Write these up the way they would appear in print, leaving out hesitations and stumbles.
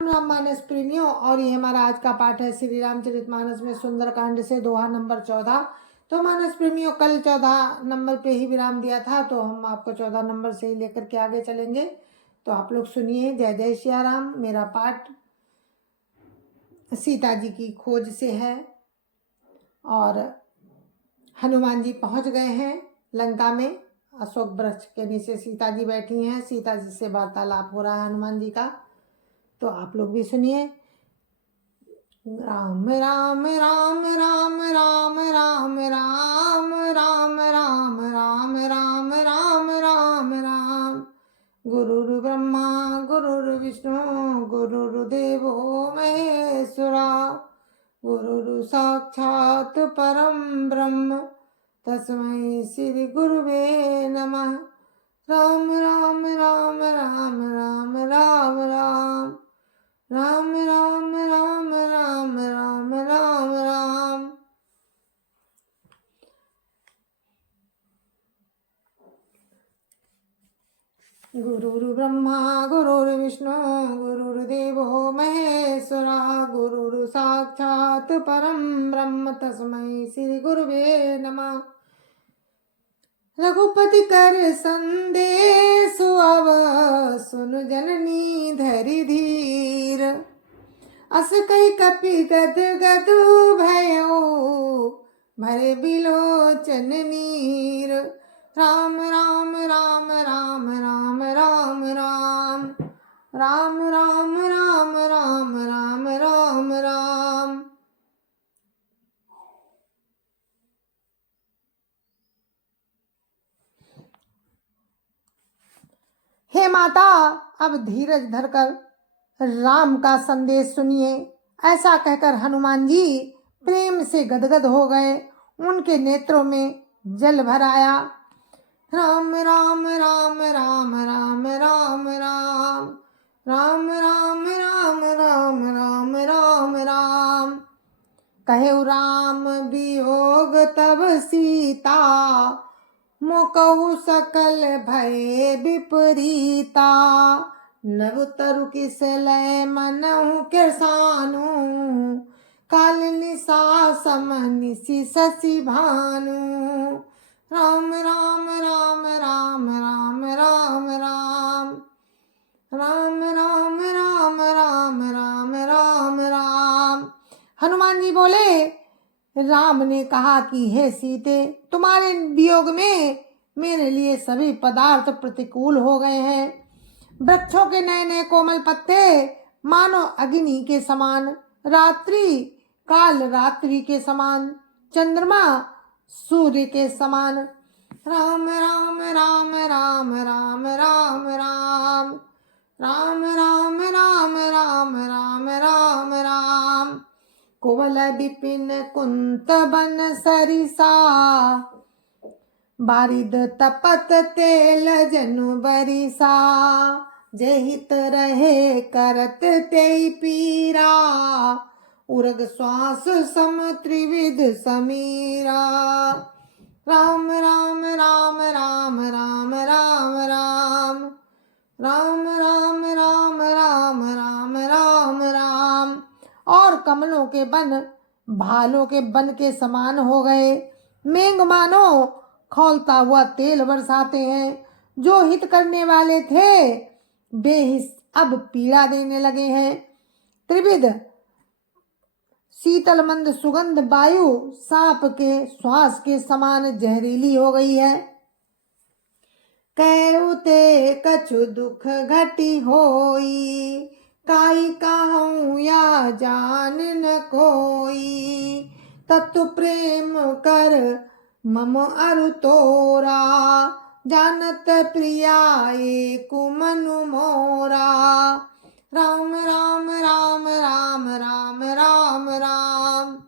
राम मानस प्रेमियों, और ये हमारा आज का पाठ है श्री रामचरितमानस में सुंदरकांड से दोहा नंबर 14। तो मानस प्रेमियों, कल 14 नंबर पे ही विराम दिया था, तो हम आपको 14 नंबर से ही लेकर के आगे चलेंगे। तो आप लोग सुनिए। जय जय सिया राम। मेरा पाठ सीता जी की खोज से है, और हनुमान जी पहुंच गए हैं लंका में। अशोक वृक्ष के नीचे सीता जी बैठी हैं। सीता जी से वार्तालाप हो रहा है हनुमान जी का। तो आप लोग भी सुनिए। राम राम राम राम राम राम राम राम राम राम राम राम राम राम। गुरुर् ब्रह्मा गुरुर्विष्णु गुरुर्देवो महेश्वरा। गुरुर् साक्षात् परम ब्रह्म तस्मै श्री गुरुवे नमः। राम राम राम राम राम राम राम राम राम राम राम राम राम राम। गुरुर् ब्रह्मा गुरुर्विष्णु गुरुर्देवो महेश्वरा। गुरुर् साक्षात् परम ब्रह्म तस्मै श्री गुरुवे नमः। रघुपति कर संदेश अब सुन जननी धरि धीर। अस कई कपि गद गद भयो भरे बिलोचन नीर। राम राम राम राम राम राम राम राम राम राम राम राम राम राम। हे माता, अब धीरज धरकर राम का संदेश सुनिए। ऐसा कहकर हनुमान जी प्रेम से गदगद हो गए। उनके नेत्रों में जल भर आया। राम राम राम राम राम राम राम राम राम राम राम राम राम राम। कहे राम वियोग तब सीता मोकहु सकल भय विपरीता। नभ तरु किस लय मनहु के सानु काल निशा सम निशि शशि भानु। राम राम राम राम राम राम राम राम राम राम राम राम राम राम। हनुमान जी बोले, राम ने कहा कि हे सीते, तुम्हारे वियोग में मेरे लिए सभी पदार्थ प्रतिकूल हो गए हैं। वृक्षों के नए नए कोमल पत्ते मानो अग्नि के समान, रात्रि काल रात्रि के समान, चंद्रमा सूर्य के समान। राम राम राम राम राम राम राम राम राम राम राम राम राम राम। कोवल विपिन कुंत बन सरिसा बारिद तपत तेल जनु बरिसा। जेहित रहे करत तेई पीरा उर्ग श्वास सम त्रिविध समीरा। राम राम राम राम राम राम राम राम राम राम राम राम राम राम। और कमलों के बन भालों के बन के समान हो गए। मेघ मानो खौलता हुआ तेल बरसाते हैं। जो हित करने वाले थे वे अब पीड़ा देने लगे हैं। त्रिविध शीतल मंद सुगंध वायु सांप के श्वास के समान जहरीली हो गई है। कहते कछु दुख घटी होई काई कहूँ या जान न कोई। तत्व प्रेम कर मम अरु तोरा जानत प्रिया एक मनु मोरा। राम राम राम राम राम राम राम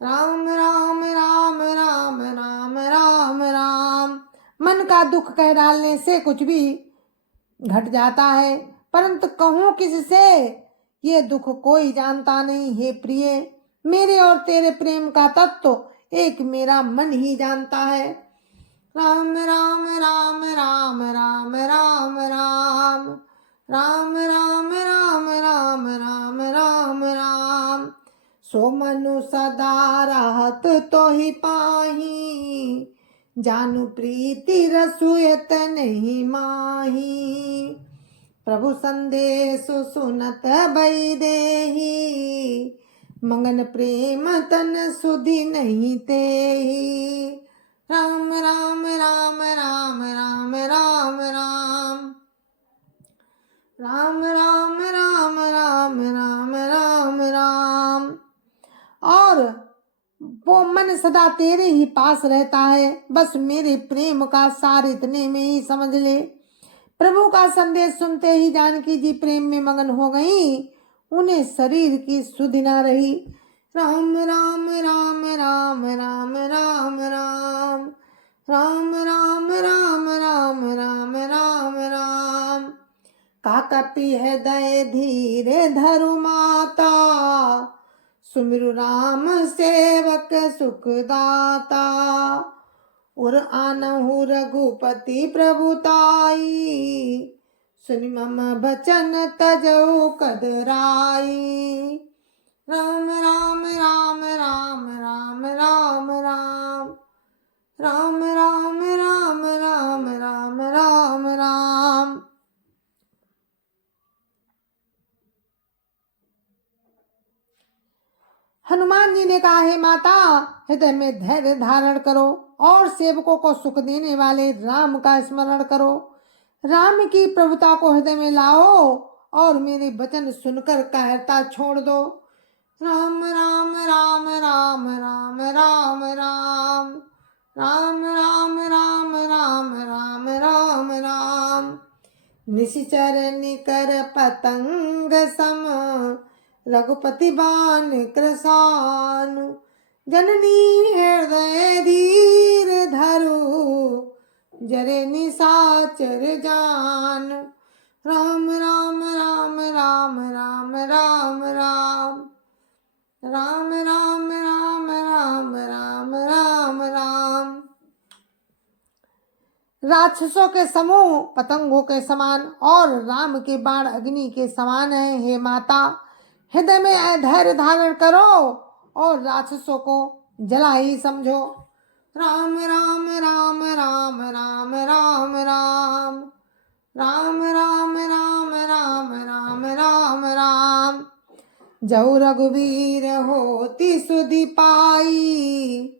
राम राम राम राम राम राम राम। मन का दुख कह डालने से कुछ भी घट जाता है, परंतु कहूँ किससे ये दुख कोई जानता नहीं। हे प्रिय, मेरे और तेरे प्रेम का तत्व एक मेरा मन ही जानता है। राम राम राम राम राम राम राम राम राम राम राम सो मनु सदा राहत तो ही पाही, जानु प्रीति रसुयत नहीं माही। प्रभु संदेश सुनत बई देही, मंगन प्रेम तन सुधि नहीं तेही। राम राम राम राम राम राम राम राम राम राम राम राम राम राम। और वो मन सदा तेरे ही पास रहता है, बस मेरे प्रेम का सार इतने में ही समझ ले। प्रभु का संदेश सुनते ही जानकी जी प्रेम में मगन हो गई, उन्हें शरीर की सुधि न रही। राम राम राम राम राम राम राम राम राम राम राम राम राम राम। काकपि हृदय धीरे धरु माता, सुमिरु राम सेवक सुखदाता। उर आनहु रघुपति प्रभुताई, सुनि मम बचन तजौ कदराई। राम राम राम राम राम राम राम राम राम राम राम राम राम राम। हनुमान जी ने कहा, हे माता, हृदय में धैर्य धारण करो और सेवकों को सुख देने वाले राम का स्मरण करो। राम की प्रभुता को हृदय में लाओ और मेरे वचन सुनकर कायरता छोड़ दो। राम राम राम राम राम राम राम राम राम राम राम राम राम राम। निशिचर निकर पतंग सम, रघुपति बाण कृसानु। जननी हृदय धीर धरु, जरे निशाचर जान। राम राम राम राम राम राम राम राम राम राम राम राम राम राम। राक्षसों के समूह पतंगों के समान और राम के बाण अग्नि के समान है। हे माता, हृदय में धैर्य धारण करो और राक्षसों को जला ही समझो। राम राम राम राम राम राम राम राम राम राम राम राम राम राम। जौ रघुवीर होती सुधि पाई,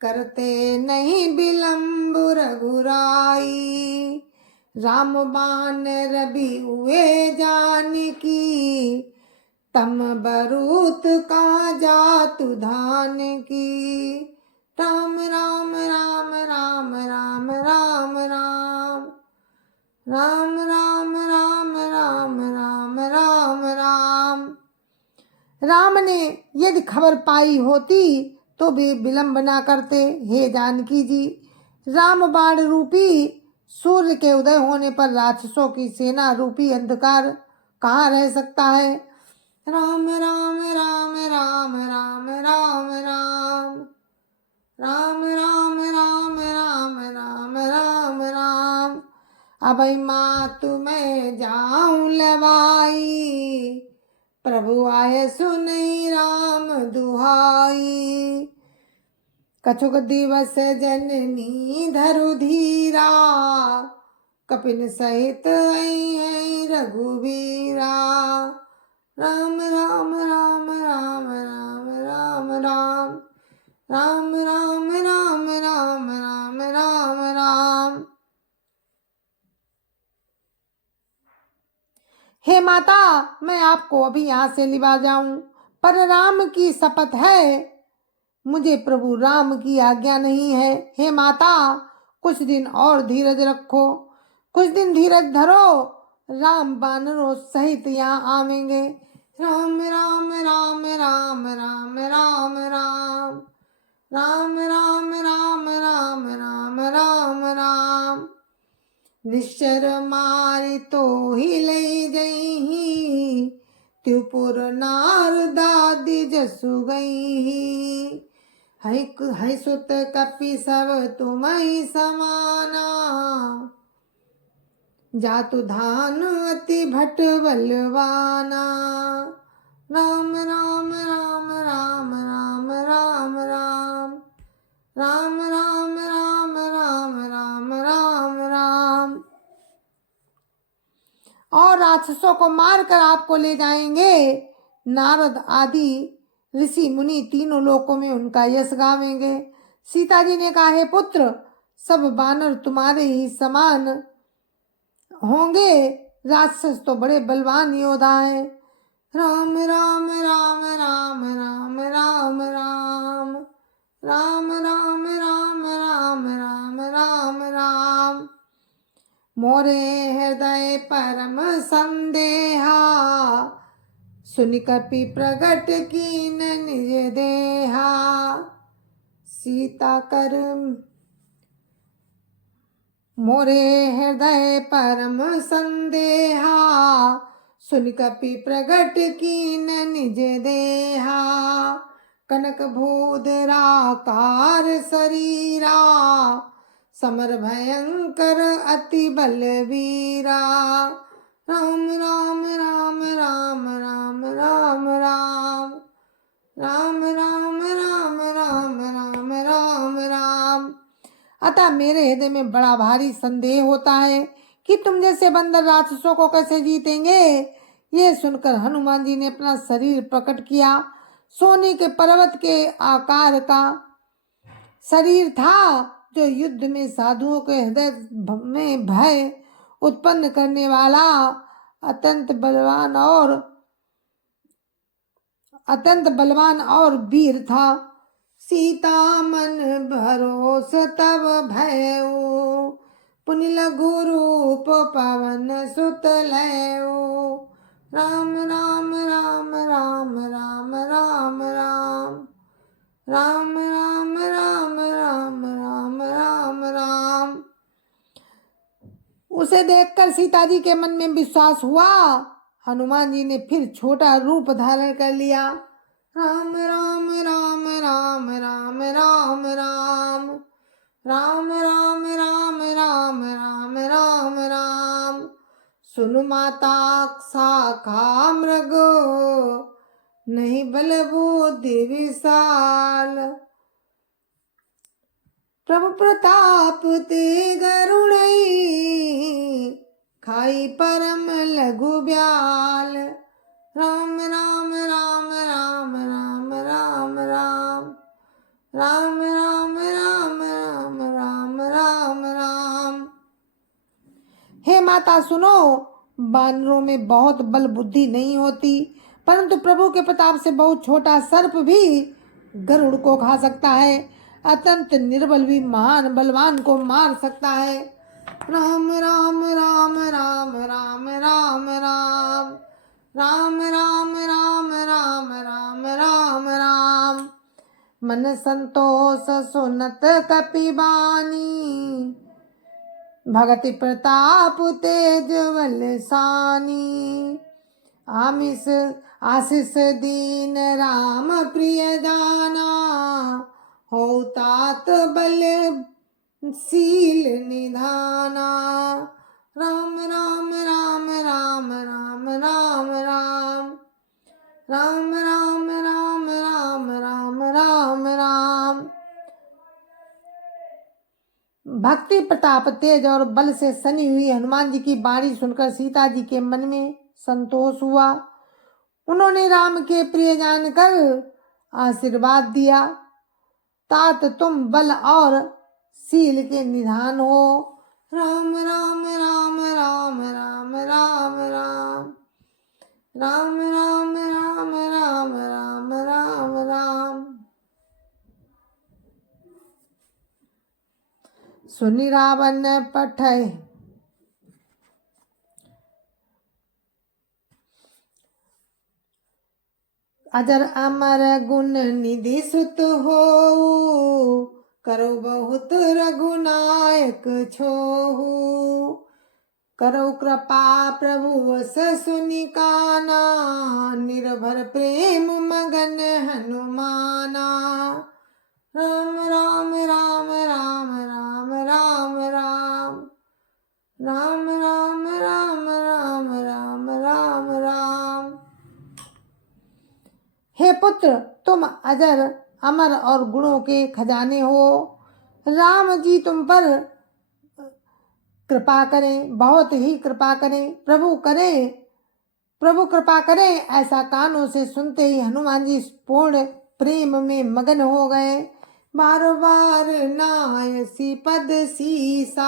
करते नहीं विलंब रघुराई। राम बाण रवि हुए जानकी, तम बरूत का जातु धान की। राम राम राम राम राम राम राम राम राम राम राम राम राम राम। राम ने यदि खबर पाई होती तो वे विलंब न करते। हे जानकी जी, राम बाण रूपी सूर्य के उदय होने पर राक्षसों की सेना रूपी अंधकार कहाँ रह सकता है। राम राम राम राम राम राम राम राम राम राम राम राम राम राम। अभय मातु मैं जाऊं लवाई, प्रभु आए सुनई राम दुहाई। कछुक दिवस जननी धरु धीरा, कपिन सहित आई रघुवीरा। राम राम राम राम राम राम राम राम राम राम राम राम राम राम। हे माता, मैं आपको अभी यहाँ से लिवा जाऊं, पर राम की शपथ है, मुझे प्रभु राम की आज्ञा नहीं है। हे माता, कुछ दिन और धीरज रखो, कुछ दिन धीरज धरो, राम बानरों सहित यहाँ आवेंगे। राम राम राम राम राम राम राम राम राम राम राम राम राम राम। निश्चर मारी तो ही ले गई, त्रिपुर नार दादी जसु गई। है सुत कपि सब तुम ही समाना, जातु धान अति भट बलवाना। राम राम राम राम राक्षसों को मारकर आपको ले जाएंगे। नारद आदि ऋषि मुनि तीनों लोकों में उनका यश गावेंगे। सीता जी ने कहा, हे पुत्र, सब बानर तुम्हारे ही समान होंगे। राक्षस तो बड़े बलवान योद्धा हैं। राम राम राम राम राम राम राम राम राम राम राम राम राम राम। मोरे हृदय परम संदेहा, सुनि कपि प्रगट कीन निज देहा। सीता कर मोरे हृदय परम संदेहा, सुनि कपि प्रगट कीन निज देहा। कनक भूधराकार शरीरा, समर भयंकर अति बलवीरा। राम राम राम राम राम राम राम राम राम राम राम राम राम राम। अतः मेरे हृदय में बड़ा भारी संदेह होता है कि तुम जैसे बंदर राक्षसों को कैसे जीतेंगे। ये सुनकर हनुमान जी ने अपना शरीर प्रकट किया। सोने के पर्वत के आकार का शरीर था, जो युद्ध में साधुओं के हृदय में भय उत्पन्न करने वाला अत्यंत बलवान और वीर था। सीता मन भरोस तब भयउ, पुनि लघु रूप पवन सुत लयउ। राम राम राम राम राम राम राम राम राम राम राम राम राम राम। उसे देखकर सीता जी के मन में विश्वास हुआ। हनुमान जी ने फिर छोटा रूप धारण कर लिया। राम राम राम राम राम राम राम राम राम राम राम राम राम राम। सुनु माता शाखा मृगो, नहीं बल बुद्धि विशाल। प्रभु प्रताप ते गरुड़ई, खाई परम लघु ब्याल। राम राम राम राम राम राम राम राम राम राम राम राम राम राम। हे माता सुनो, बानरों में बहुत बल बुद्धि नहीं होती, परंतु प्रभु के प्रताप से बहुत छोटा सर्प भी गरुड़ को खा सकता है। अत्यंत निर्बल भी महान बलवान को मार सकता है। राम राम राम राम राम राम राम राम राम राम राम राम राम राम। मन संतोष सुनत कपि बानी, भगति प्रताप तेज बलसानी। आशीष दीन राम प्रिय जाना, हो तात बल शील निधाना। राम राम राम राम राम राम राम राम राम राम राम राम राम राम। भक्ति प्रताप तेज और बल से सनी हुई हनुमान जी की वाणी सुनकर सीता जी के मन में संतोष हुआ। उन्होंने राम के प्रिय जानकर आशीर्वाद दिया। तात तुम बल और शील के निधान हो। राम राम राम राम राम राम राम राम राम राम राम राम राम राम। सुनि रावण पठय अजर अमर गुण निधि सुत हो, करो बहुत रघुनायक छोहु। करो कृपा प्रभु वस सुनि काना, निर्भर प्रेम मगन हनुमाना। राम राम राम राम राम राम राम राम राम राम राम राम राम राम। हे पुत्र, तुम अजर अमर और गुणों के खजाने हो। राम जी तुम पर कृपा करें, बहुत ही कृपा करें। प्रभु करें प्रभु कृपा करें। ऐसा कानों से सुनते ही हनुमान जी पूर्ण प्रेम में मगन हो गए। बार बार नायसी पद सीसा,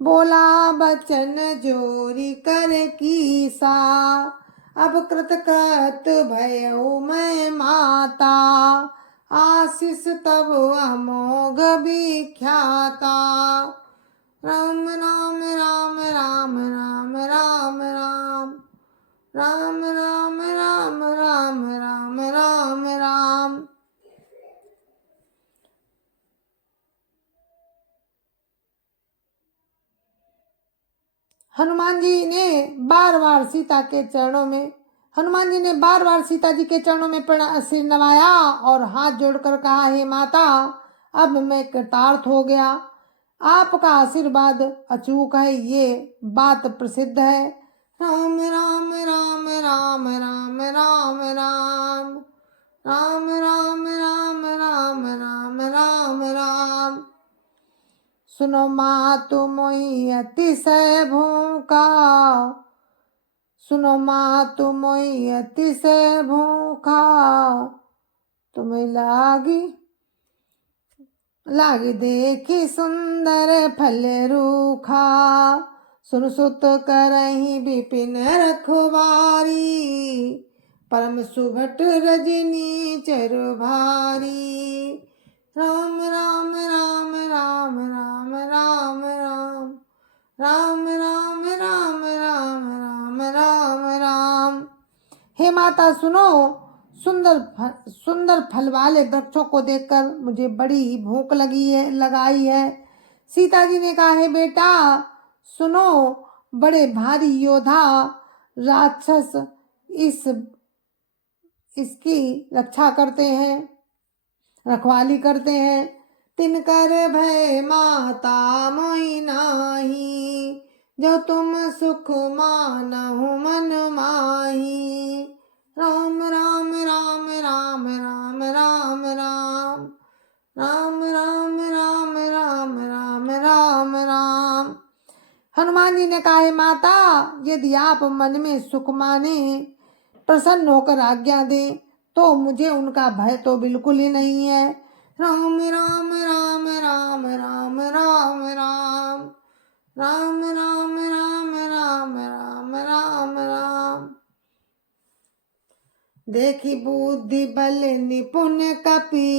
बोला बचन जोरी कर कीसा। अब कृतकृत भयउ मैं माता, आशीष तब अमोघ विख्याता। राम राम राम राम राम राम राम, राम राम राम राम राम राम राम। हनुमान जी ने बार बार सीता के चरणों में हनुमान जी ने बार बार सीता जी के चरणों में सिर नवाया और हाथ जोड़कर कहा, हे माता, अब मैं कृतार्थ हो गया। आपका आशीर्वाद अचूक है, ये बात प्रसिद्ध है। राम राम राम राम राम राम राम, राम राम राम राम राम राम राम। सुनो मातु मोहि अतिशय भूखा, सुनो मातु मोहि अतिशय भूखा। तुम्हें लागी देखी सुंदर फल रूखा। सुन सुत करहि विपिन रखवारी, परम सुभट रजनी चर भारी। राम राम राम राम राम राम राम, राम राम राम राम राम राम राम। हे माता सुनो, सुंदर फल वाले वृक्षों को देखकर मुझे बड़ी भूख लगाई है। सीता जी ने कहा, है बेटा सुनो, बड़े भारी योद्धा राक्षस इसकी रक्षा करते हैं, रखवाली करते हैं। तिनकर भय माता मोहि नाही, जो तुम सुख मानहु मन माही। राम राम राम राम राम राम राम, राम राम राम राम राम राम राम। हनुमान जी ने कहा, माता, यदि आप मन में सुख माने, प्रसन्न होकर आज्ञा दें, तो मुझे उनका भय तो बिल्कुल ही नहीं है। राम राम राम राम राम राम राम, राम राम राम राम राम राम राम। देखी बुद्धि बल निपुण कपि,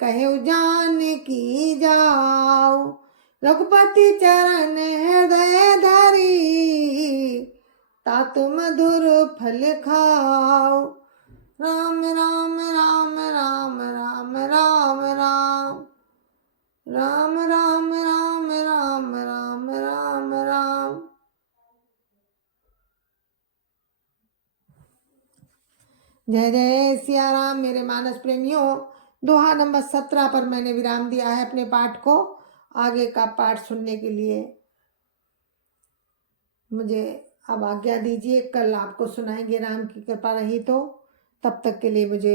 कहु जान की जाओ। रघुपति चरण हृदय धरी, तात मधुर फल खाओ। राम राम राम राम राम राम राम, राम राम राम राम राम राम राम। जय जय सिया राम। मेरे मानस प्रेमियों, दोहा नंबर 17 पर मैंने विराम दिया है अपने पाठ को। आगे का पाठ सुनने के लिए मुझे अब आज्ञा दीजिए। कल आपको सुनाएंगे राम की कृपा रही तो। तब तक के लिए मुझे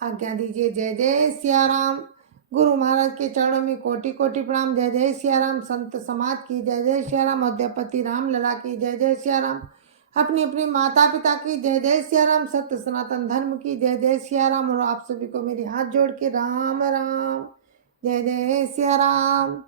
आज्ञा दीजिए। जय जय सिया राम। गुरु महाराज के चरणों में कोटि कोटि प्रणाम। जय जय सिया राम। संत समाज की जय जय सिया राम। अयोध्यापति राम लला की जय जय सिया राम। अपनी अपनी माता पिता की जय जय सिया राम। सत्य सनातन धर्म की जय जय सिया राम। और आप सभी को मेरी हाथ जोड़ के राम राम, जय जय सिया राम।